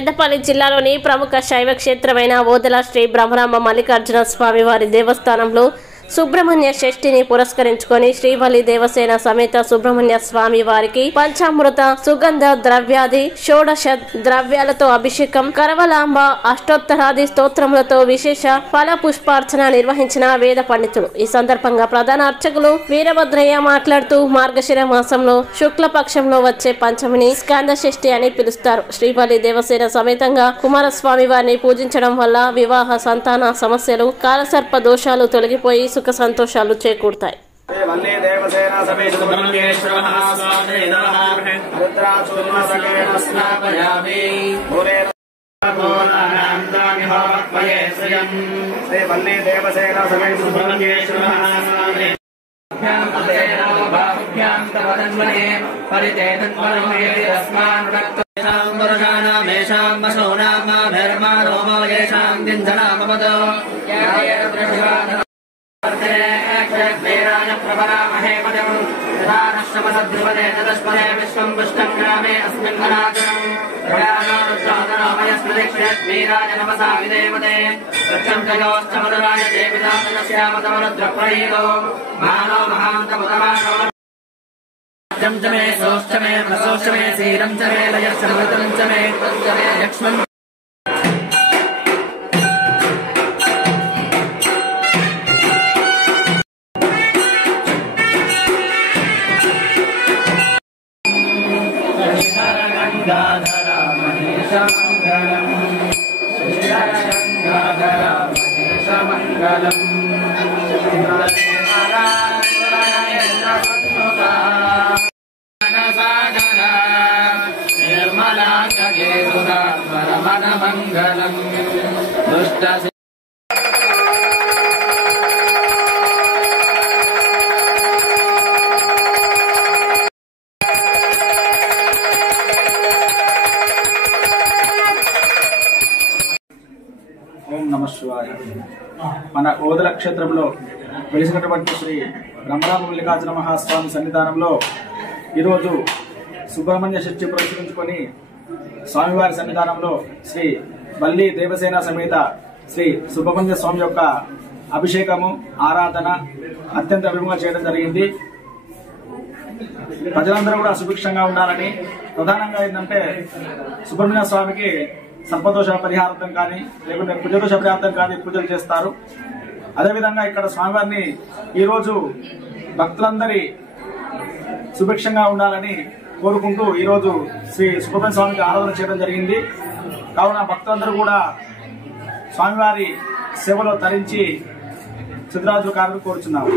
పెద్దపల్లి జిల్లాలోని ప్రముఖ శైవ క్షేత్రమైన ఓదెల శ్రీ బ్రహ్మరాంబ మల్లికార్జున స్వామి వారి దేవస్థానంలో సుబ్రహ్మణ్య షష్ఠిని పురస్కరించుకొని శ్రీవల్లి దేవసేన సమేత సుబ్రహ్మణ్య స్వామి వారికి పంచామృత సుగంధ ద్రవ్యాది షోడశ ద్రవ్యాలతో అభిషేకం కరవలాంబ అష్టోత్తరాది స్తోత్రములతో విశేష ఫల పుష్పార్చన నిర్వహించిన వేద పండితులు. ఈ సందర్భంగా ప్రధాన అర్చకులు వీరభద్రయ్య మాట్లాడుతూ మార్గశిర మాసంలో శుక్ల పక్షంలో వచ్చే పంచమిని స్కంద షష్ఠి అని పిలుస్తారు. శ్రీవల్లి దేవసేన సమేతంగా కుమారస్వామి వారిని పూజించడం వల్ల వివాహ సంతాన సమస్యలు కాలసర్ప దోషాలు తొలగిపోయి సుఖ సంతోషాలు చేకూరుతాయి. ఓం నమ శివాయ. మన ఓదెల క్షేత్రంలో వెలిసినటువంటి శ్రీ బ్రహ్మరాంబ మల్లికార్జున మహాస్వామి సన్నిధానంలో ఈరోజు సుబ్రహ్మణ్య షష్ఠి పురస్కరించుకొని స్వామివారి సన్నిధానంలో శ్రీ వల్లి దేవసేన సమేత శ్రీ సుబ్రహ్మణ్య స్వామి యొక్క అభిషేకము ఆరాధన అత్యంత విభంగా చేయడం జరిగింది. ప్రజలందరూ కూడా సుభిక్షంగా ఉండాలని, ప్రధానంగా ఏంటంటే సుబ్రహ్మణ్య స్వామికి సర్పదోష పరిహారార్థం కానీ లేకుంటే కుజదోష పరిహారార్థం కానీ పూజలు చేస్తారు. అదేవిధంగా ఇక్కడ స్వామివారిని ఈరోజు భక్తులందరి సుభిక్షంగా ఉండాలని కోరుకుంటూ ఈరోజు శ్రీ సుబ్రహ్మణ్య స్వామికి ఆరాధన చేయడం జరిగింది. కావున భక్తులందరూ కూడా స్వామివారి సేవలో తరించి సిద్ధరాజు కారణం కోరుచున్నాము.